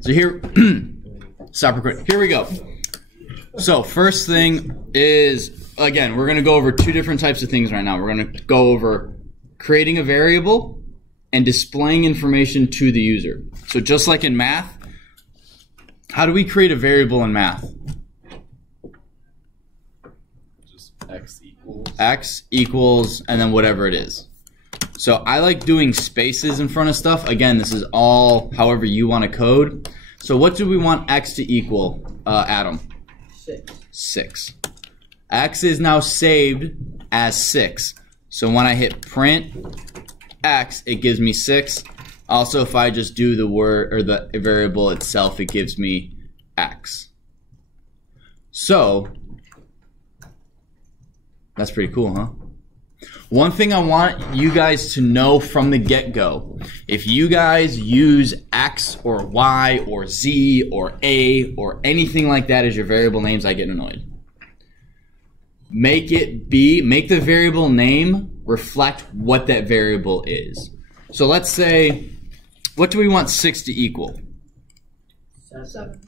So here, stop recording. Here we go. So first thing is, again, we're going to go over two different types of things right now. We're going to go over creating a variable and displaying information to the user. So just like in math, how do we create a variable in math? Just x equals. X equals, and then whatever it is. So I like doing spaces in front of stuff. Again, this is all however you want to code. So what do we want x to equal, Adam? 6. 6. X is now saved as 6. So when I hit print x, it gives me 6. Also, if I just do the word or the variable itself, it gives me x. So that's pretty cool, huh? One thing I want you guys to know from the get-go, if you guys use X or Y or Z or A or anything like that as your variable names, I get annoyed. Make the variable name reflect what that variable is. So let's say, what do we want 6 to equal? 7.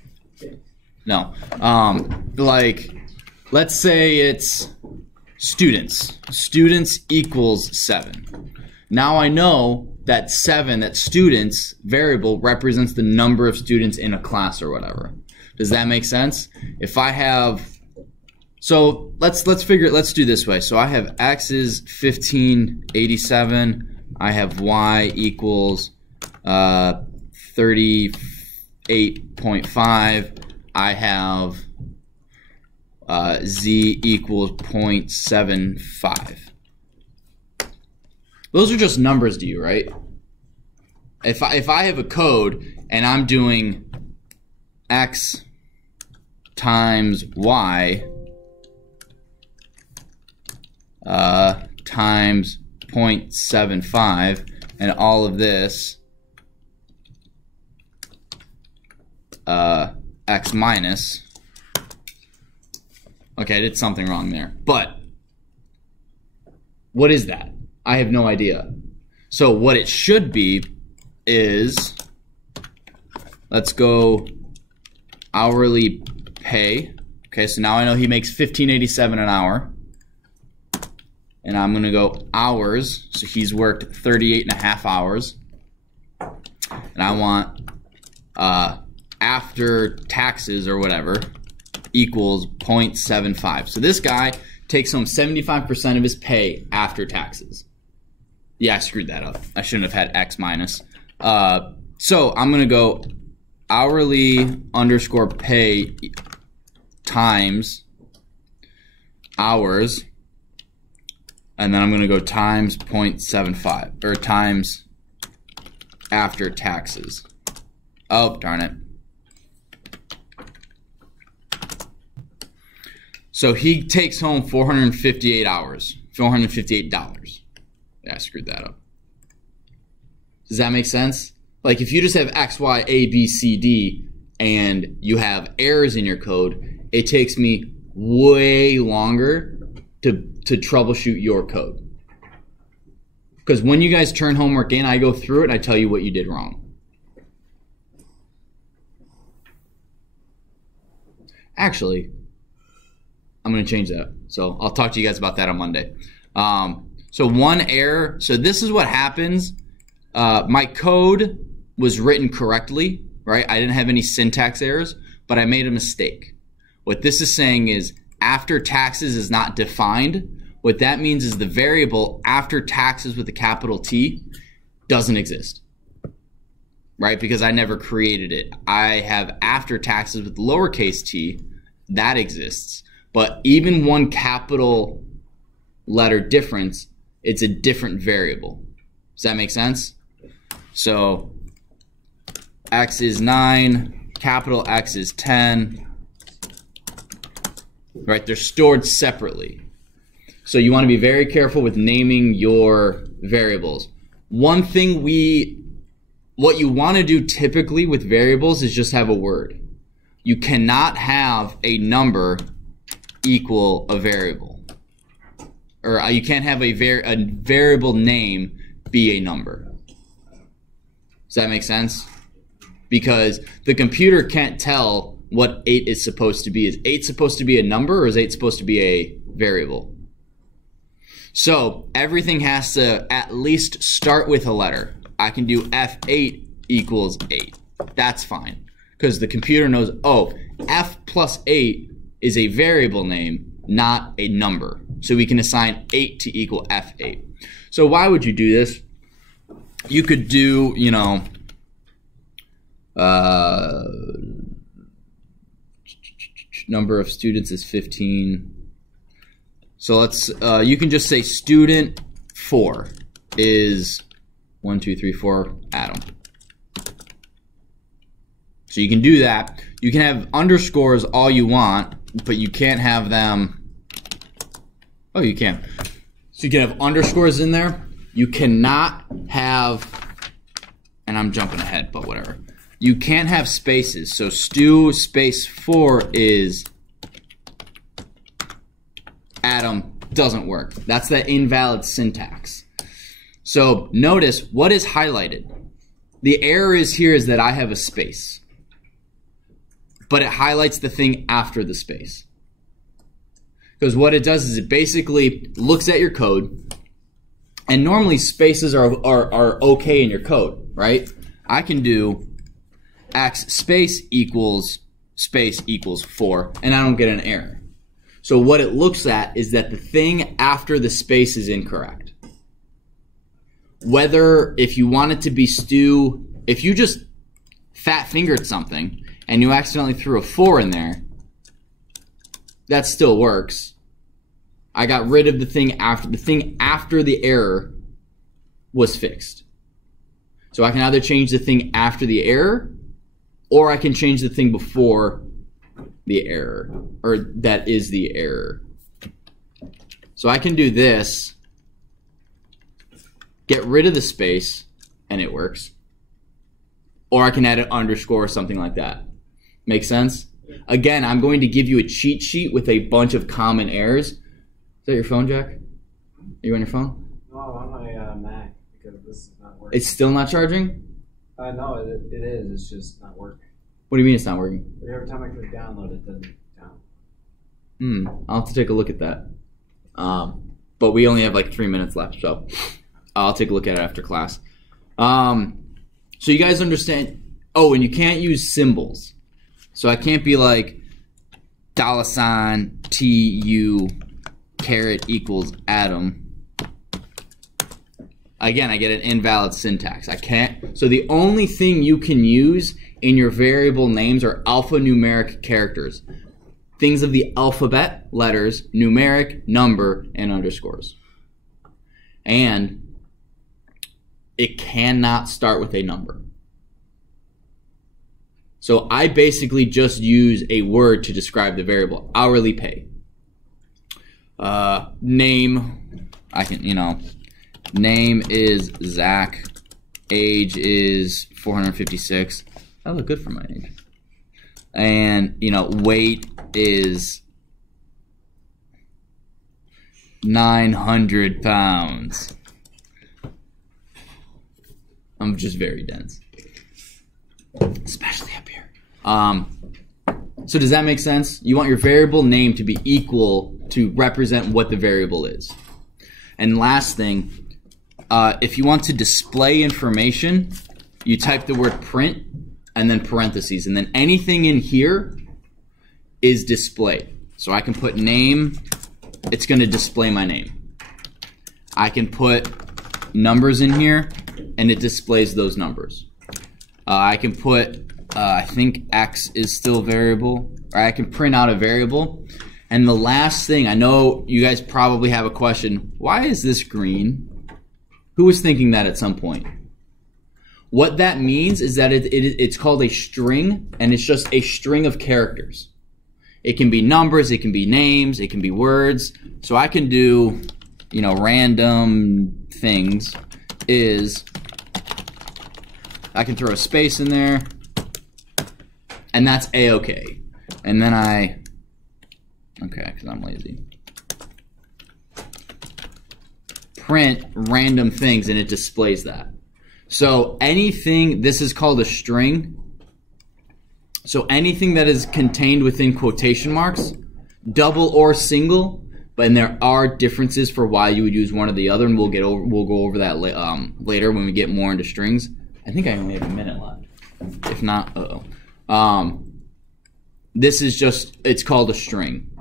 No. Like, let's say it's students. Students equals 7. Now I know that 7, that students variable represents the number of students in a class or whatever. Does that make sense? If I have, so let's do this way. So I have X is 1587. I have Y equals 38.5. I have Z equals 0.75. Those are just numbers to you, right? If I have a code and I'm doing X times Y times 0.75 and all of this X minus. Okay, I did something wrong there. But what is that? I have no idea. So what it should be is, let's go hourly pay. Okay, so now I know he makes $15.87 an hour. And I'm going to go hours. So he's worked 38.5 hours. And I want after taxes or whatever equals 0.75. So this guy takes home 75% of his pay after taxes. Yeah, I screwed that up. I shouldn't have had X minus. So I'm going to go hourly underscore pay times hours. And then I'm going to go times 0.75 or times after taxes. Oh, darn it. So he takes home 458 hours, $458. Yeah, I screwed that up. Does that make sense? Like if you just have X, Y, A, B, C, D, and you have errors in your code, it takes me way longer to troubleshoot your code. Because when you guys turn homework in, I go through it and I tell you what you did wrong. Actually, I'm going to change that. So I'll talk to you guys about that on Monday. So one error. So this is what happens. My code was written correctly, right? I didn't have any syntax errors, but I made a mistake. What this is saying is after taxes is not defined. What that means is the variable after taxes with a capital T doesn't exist, right? Because I never created it. I have after taxes with lowercase t, that exists. But even one capital letter difference, it's a different variable. Does that make sense? So X is 9, capital X is 10, right? They're stored separately. So you want to be very careful with naming your variables. One thing what you want to do typically with variables is just have a word. You cannot have a number equal a variable. Or you can't have a variable name be a number. Does that make sense? because the computer can't tell what 8 is supposed to be. Is 8 supposed to be a number, or is 8 supposed to be a variable? So everything has to at least start with a letter. I can do F8 equals 8. That's fine, because the computer knows, oh, F plus 8 is a variable name, not a number. So we can assign 8 to equal F8. So why would you do this? You could do, you know, number of students is 15. So let's, you can just say student 4 is 1, 2, 3, 4, Adam. So you can do that. You can have underscores all you want, but you can't have them. Oh, you can. So you can have underscores in there. You cannot have, and I'm jumping ahead, but whatever. You can't have spaces. So stu space 4 is Adam, doesn't work. That's the invalid syntax. So notice what is highlighted. The error is here is that I have a space, but it highlights the thing after the space. Because what it does is it basically looks at your code, and normally spaces are okay in your code, right? I can do x space equals 4, and I don't get an error. So what it looks at is that the thing after the space is incorrect. Whether, if you want it to be Stu, if you just fat fingered something and you accidentally threw a 4 in there, that still works. I got rid of the thing after the error was fixed. So I can either change the thing after the error, or I can change the thing before the error, or that is the error. So I can do this, get rid of the space, and it works. Or I can add an underscore or something like that. Make sense? Again, I'm going to give you a cheat sheet with a bunch of common errors. Is that your phone, Jack? Are you on your phone? No, I'm on my Mac because this is not working. It's still not charging? No, it is. It's just not working. What do you mean it's not working? But every time I click download, it doesn't down. I'll have to take a look at that. But we only have like 3 minutes left, so I'll take a look at it after class. So you guys understand? Oh, and you can't use symbols. So I can't be like $ TU caret equals Adam. Again, I get an invalid syntax. I can't. So the only thing you can use in your variable names are alphanumeric characters. Things of the alphabet, letters, numeric, number, and underscores. And it cannot start with a number. So I basically just use a word to describe the variable. Hourly pay. Name, I can, name is Zach. Age is 456. That look good for my age. And, weight is 900 pounds. I'm just very dense. Especially up here. So does that make sense? You want your variable name to be equal to represent what the variable is. And last thing, if you want to display information, you type the word print and then parentheses, and then anything in here is displayed. So I can put name, it's going to display my name. I can put numbers in here, and it displays those numbers. I can put, I think X is still variable, or I can print out a variable. And the last thing, I know you guys probably have a question, why is this green? Who was thinking that at some point? What that means is that it's called a string, and it's just a string of characters. It can be numbers, it can be names, it can be words. So I can do, random things is, I can throw a space in there, and that's A-okay. And then okay, because I'm lazy. Print random things, and it displays that. So anything, this is called a string. So anything that is contained within quotation marks, double or single, and there are differences for why you would use one or the other, and we'll go over that later when we get more into strings. I think I only have a minute left. If not, this is just, it's called a string.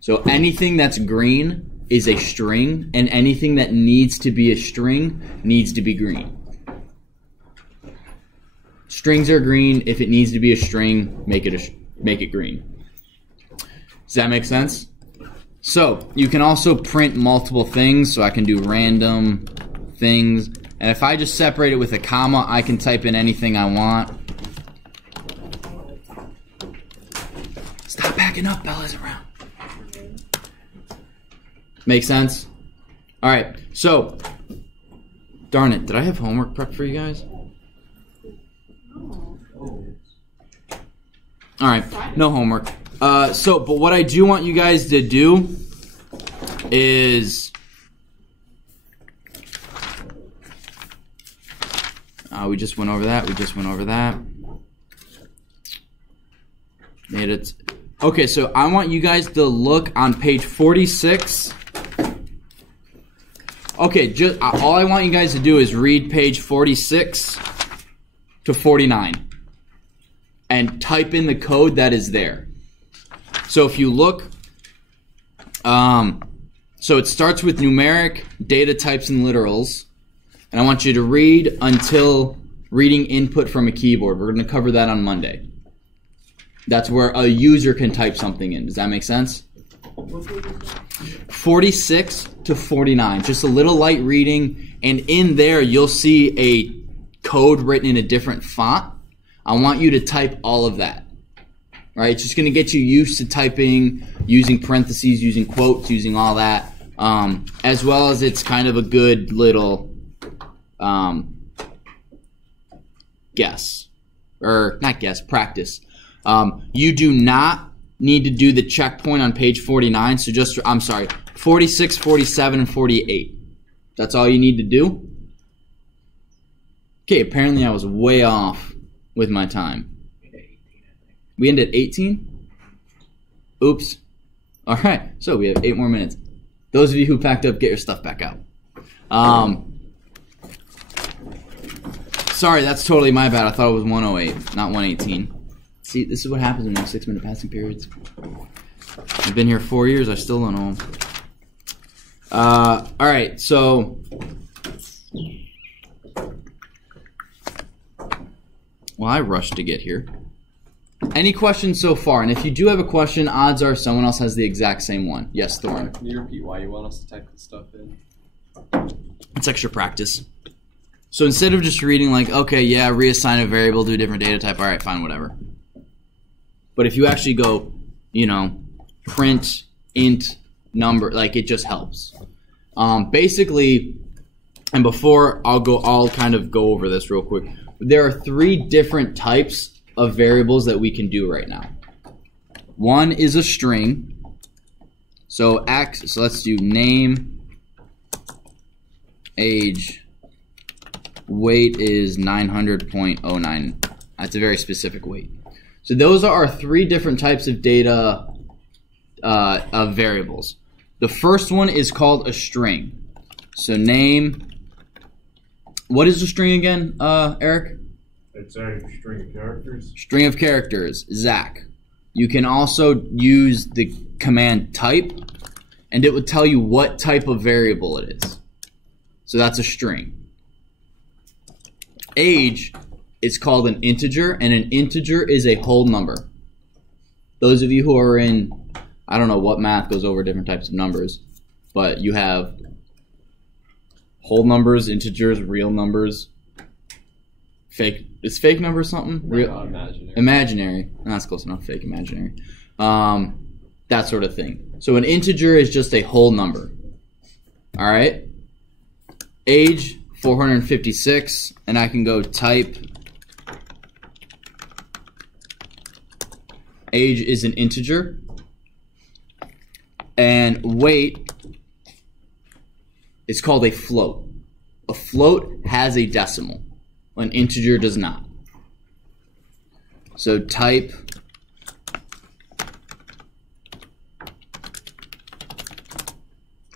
So anything that's green is a string, and anything that needs to be a string needs to be green. Strings are green. If it needs to be a string, make it green. Does that make sense? So you can also print multiple things. So I can do random things, and if I just separate it with a comma, I can type in anything I want. Stop backing up, Bella's around. Make sense? All right. So, darn it, did I have homework prep for you guys? All right, no homework. But what I do want you guys to do is, we just went over that. Made it. Okay, so I want you guys to look on page 46. Okay, all I want you guys to do is read page 46 to 49 and type in the code that is there. So if you look, so it starts with numeric, data types, and literals. And I want you to read until reading input from a keyboard. We're going to cover that on Monday. That's where a user can type something in. Does that make sense? 46 to 49. Just a little light reading. And in there, you'll see a code written in a different font. I want you to type all of that. All right? It's just going to get you used to typing, using parentheses, using quotes, using all that. As well as it's kind of a good little practice. You do not need to do the checkpoint on page 49. So 46, 47, and 48. That's all you need to do. Okay, apparently I was way off with my time. We ended at 18? Oops. All right, so we have 8 more minutes. Those of you who packed up, get your stuff back out. Sorry, that's totally my bad. I thought it was 108, not 118. See, this is what happens when you have 6-minute passing periods. I've been here 4 years. I still don't know. All right, so I rushed to get here. Any questions so far? And if you do have a question, odds are someone else has the exact same one. Yes, Thorin. Can you repeat why you want us to type this stuff in? It's extra practice. So instead of just reading like, okay, yeah, reassign a variable to a different data type, all right, fine, whatever. But if you actually go, print, int, number, like it just helps. Basically, and before I'll kind of go over this real quick. There are 3 different types of variables that we can do right now. One is a string. So let's do name, age, weight is 900.09. That's a very specific weight. So those are our 3 different types of data of variables. The first one is called a string. So name. What is a string again, Eric? It's a string of characters. String of characters, Zach. You can also use the command type, and it would tell you what type of variable it is. So that's a string. Age is called an integer, and an integer is a whole number. Those of you who are in, I don't know what math goes over different types of numbers, but you have whole numbers, integers, real numbers, fake. Is fake number something? Real, imaginary. Imaginary. No, that's close enough. Fake, imaginary. That sort of thing. So an integer is just a whole number. All right. Age 456, and I can go type. Age is an integer, and weight is called a float. A float has a decimal. An integer does not. So type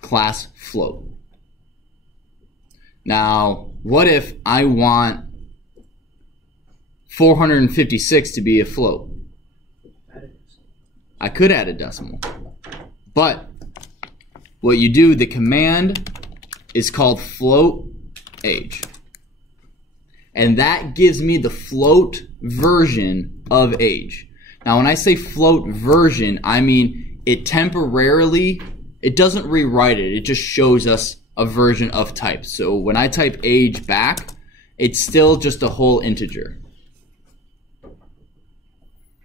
class float. Now, what if I want 456 to be a float? I could add a decimal. But what you do, the command is called FloatAge. And that gives me the float version of age. Now, when I say float version, I mean it temporarily, it doesn't rewrite it. It just shows us a version of type. So when I type age back, it's still just a whole integer.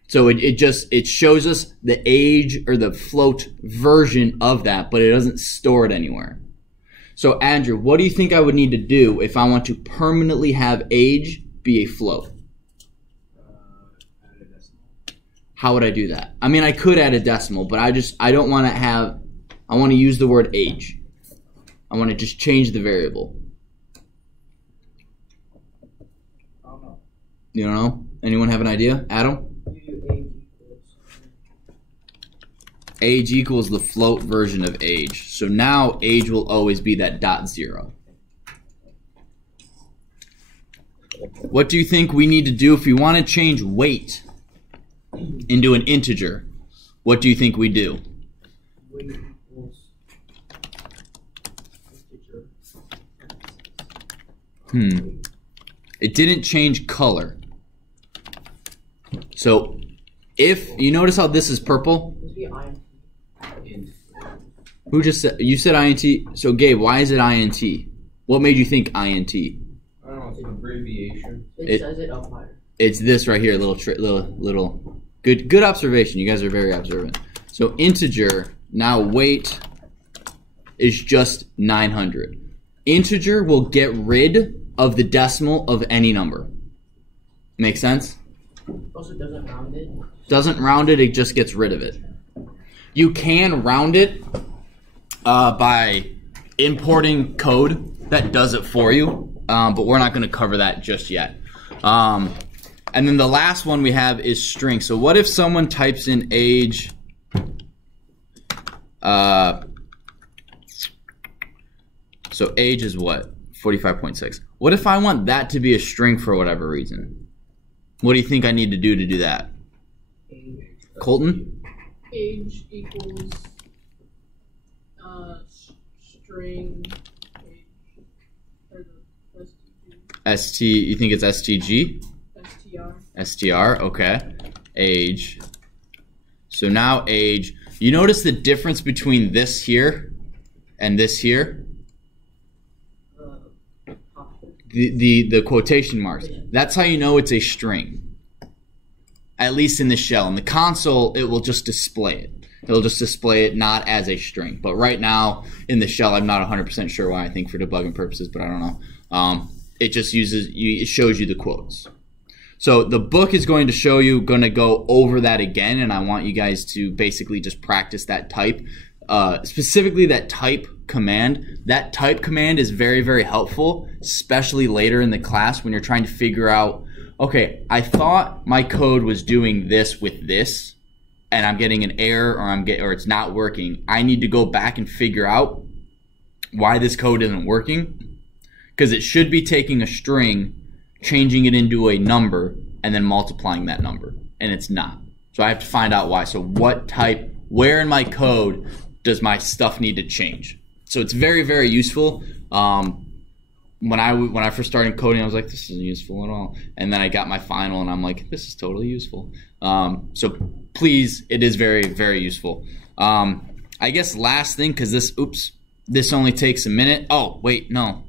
So it shows us the age or the float version of that, but it doesn't store it anywhere. So Andrew, what do you think I would need to do if I want to permanently have age be a float? Add a decimal. How would I do that? I mean, I could add a decimal, but I don't want to have, I want to use the word age. I want to just change the variable. I don't know. You don't know? Anyone have an idea? Adam? Age equals the float version of age. So now age will always be that .0. What do you think we need to do if we want to change weight into an integer? What do you think we do? Weight equals integer. It didn't change color. So if you notice how this is purple, Must be INT. who just said, you said INT? So Gabe, why is it INT? What made you think INT? I don't know, it's an abbreviation. It says it up higher. It's this right here, little good observation. You guys are very observant. So integer, now weight is just 900. Integer will get rid of the decimal of any number. Make sense? Also doesn't round it. Doesn't round it, it just gets rid of it. You can round it by importing code that does it for you, but we're not going to cover that just yet. And then the last one we have is string. So what if someone types in age, so age is what? 45.6. What if I want that to be a string for whatever reason? What do you think I need to do that? Colton? Age equals string age or the ST, you think it's STG? STR. STR, okay. Age. So now age. You notice the difference between this here and this here? The quotation marks. That's how you know it's a string. At least in the shell. In the console, it will just display it. It'll just display it not as a string. But right now, in the shell, I'm not 100% sure why. I think for debugging purposes, but I don't know. It just it shows you the quotes. So the book is going to go over that again, and I want you guys to basically just practice that type. Specifically that type command. That type command is very, very helpful, especially later in the class when you're trying to figure out, okay, I thought my code was doing this with this, and I'm getting an error or it's not working. I need to go back and figure out why this code isn't working, because it should be taking a string, changing it into a number, and then multiplying that number, and it's not. So I have to find out why. So where in my code does my stuff need to change? So it's very, very useful. When I first started coding, I was like, this isn't useful at all. And then I got my final, and I'm like, this is totally useful. So please, it is very, very useful. I guess last thing, because this only takes a minute. Oh, wait, no.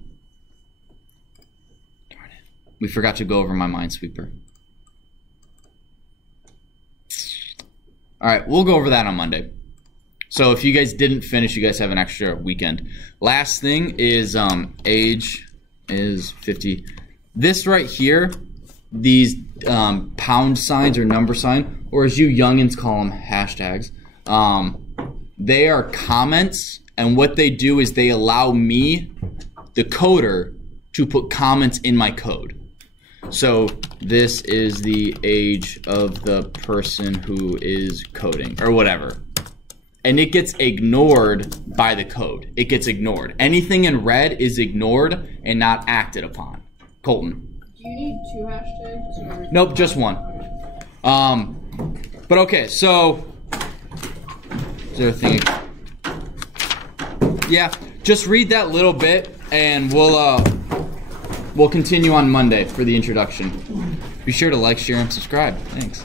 Darn it. We forgot to go over my Minesweeper. All right, we'll go over that on Monday. So if you guys didn't finish, you guys have an extra weekend. Last thing is age is 50. This right here, these pound signs or number sign, or as you youngins call them, hashtags, they are comments, and what they do is they allow me, the coder, to put comments in my code. So this is the age of the person who is coding, or whatever. And it gets ignored by the code. It gets ignored. Anything in red is ignored and not acted upon. Colton. Do you need 2 hashtags? Or Nope, just one. But okay, so is there a thing? Yeah, just read that little bit, and we'll continue on Monday for the introduction. Be sure to like, share, and subscribe. Thanks.